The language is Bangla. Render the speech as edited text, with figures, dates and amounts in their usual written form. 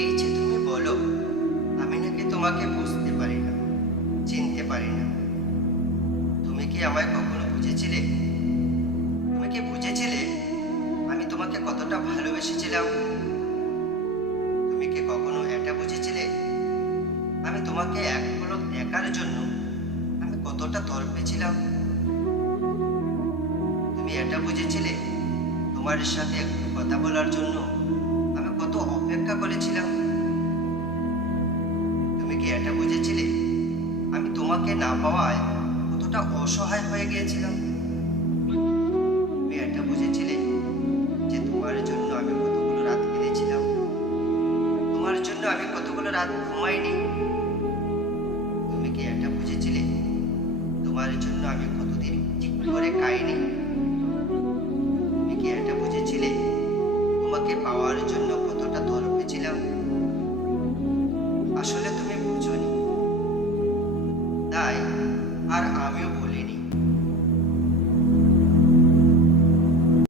এই যে তুমি বলো আমি নাকি তোমাকে বুঝতে পারি না, চিনতে পারি না। তুমি কি আমায় কখনো বুঝেছিলে? তুমি কি বুঝেছিলে আমি তোমাকে কতটা ভালোবেসেছিলাম? তুমি কি কখনো এটা বুঝেছিলে আমি তোমাকে এক পলক দেখার জন্য আমি কতটা তড়পে ছিলাম? তুমি এটা বুঝেছিলে তোমার সাথে একটু কথা বলার জন্য আমি কত অপেক্ষা করেছিলাম? তুমি কি এটা বুঝেছিলে আমি তোমাকে না পাওয়ায় কতটা অসহায় হয়ে গিয়েছিলাম? তুমি এটা বুঝেছিলে যে তোমার জন্য আমি কতগুলো রাত কেঁদেছিলাম? তোমার জন্য আমি কতগুলো রাত ঘুমাইনি? তুমি কি এটা বুঝেছিলে তোমার জন্য আমি কতদিন ঠিক করে খাইনি? তুমি কি এটা বুঝেছিলে তোমাকে পাওয়ার জন্য কতটা তড়পেছিলাম? আসলে